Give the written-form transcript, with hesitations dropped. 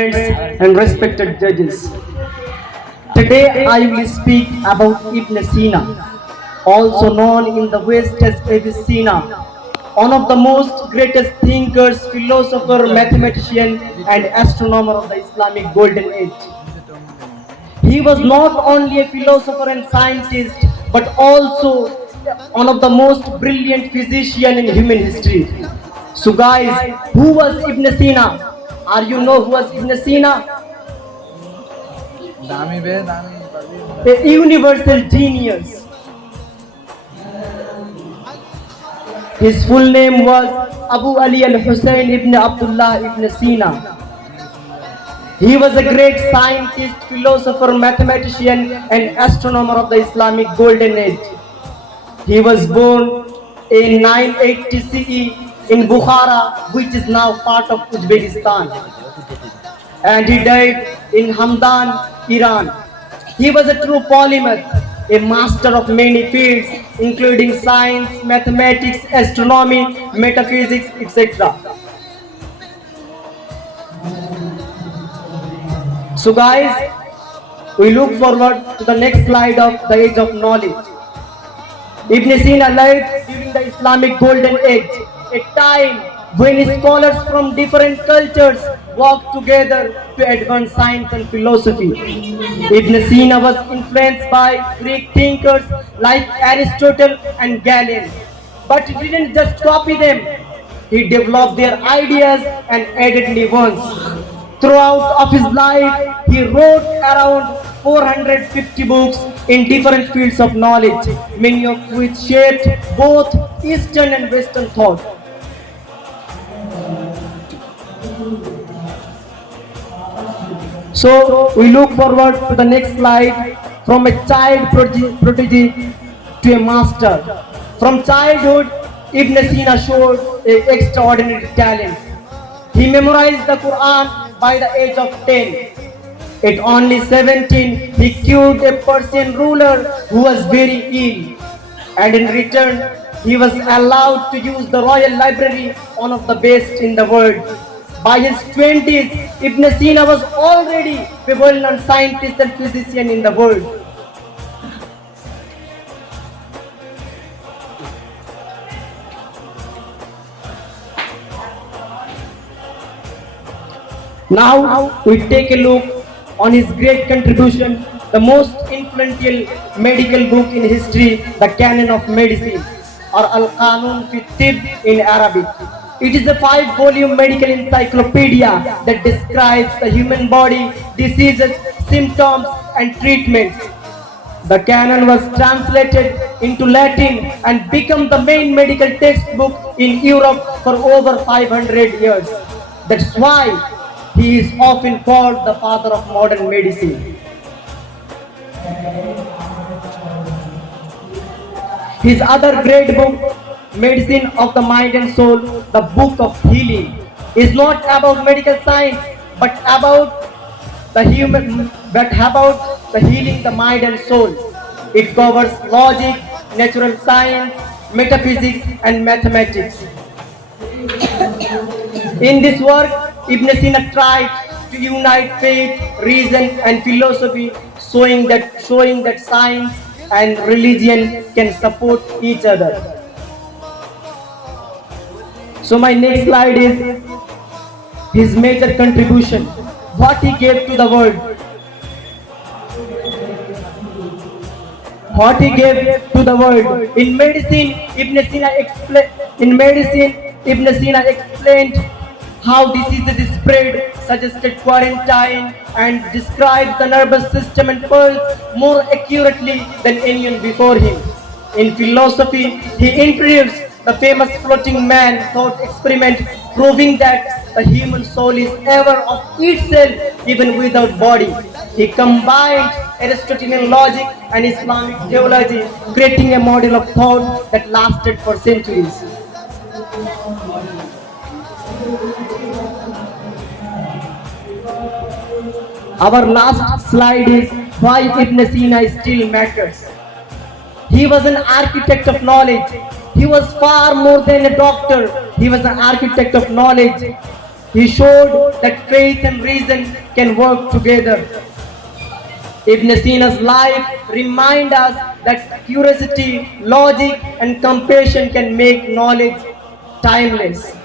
and respected judges. Today I will speak about Ibn Sina, also known in the West as Avicenna, one of the most greatest thinkers, philosopher, mathematician, and astronomer of the Islamic Golden Age. He was not only a philosopher and scientist, but also one of the most brilliant physician in human history. So guys, who was Ibn Sina? Are you know who was Ibn Sina? A universal genius. His full name was Abu Ali al-Hussein ibn Abdullah ibn Sina. He was a great scientist, philosopher, mathematician, and astronomer of the Islamic Golden Age. He was born in 980 CE in Bukhara, which is now part of Uzbekistan, and he died in Hamdan, Iran. He was a true polymath, a master of many fields, including science, mathematics, astronomy, metaphysics, etc. So guys, we look forward to the next slide of the age of knowledge. Ibn Sina lived during the Islamic Golden Age, a time when scholars from different cultures worked together to advance science and philosophy. Ibn Sina was influenced by Greek thinkers like Aristotle and Galen, but he didn't just copy them, he developed their ideas and added new ones. Throughout of his life, he wrote around 450 books in different fields of knowledge, many of which shaped both Eastern and Western thought. So we look forward to the next slide, from a child prodigy to a master. From childhood, Ibn Sina showed an extraordinary talent. He memorized the Quran by the age of 10. At only 17, he cured a Persian ruler who was very ill, and in return, he was allowed to use the royal library, one of the best in the world. By his 20s, Ibn Sina was already a well-known scientist and physician in the world. Now we take a look on his great contribution, the most influential medical book in history, the Canon of Medicine, or Al-Qanun fi Tibb in Arabic. It is a 5-volume medical encyclopedia that describes the human body, diseases, symptoms, and treatments. The Canon was translated into Latin and became the main medical textbook in Europe for over 500 years. That's why he is often called the father of modern medicine. His other great book, Medicine of the Mind and Soul, the Book of Healing, is not about medical science, but about the healing the mind and soul. It covers logic, natural science, metaphysics, and mathematics. In this work, Ibn Sina tried to unite faith, reason, and philosophy, showing that science and religion can support each other. So my next slide is his major contribution, what he gave to the world. What he gave to the world. In medicine, Ibn Sina explained how diseases spread, suggested quarantine, and described the nervous system and pulse more accurately than anyone before him. In philosophy, he introduced the famous floating man thought experiment, proving that the human soul is ever of itself even without body. He combined Aristotelian logic and Islamic theology, creating a model of thought that lasted for centuries. Our last slide is why Ibn Sina still matters. He was an architect of knowledge. He was far more than a doctor. He was an architect of knowledge. He showed that faith and reason can work together. Ibn Sina's life reminds us that curiosity, logic, and compassion can make knowledge timeless.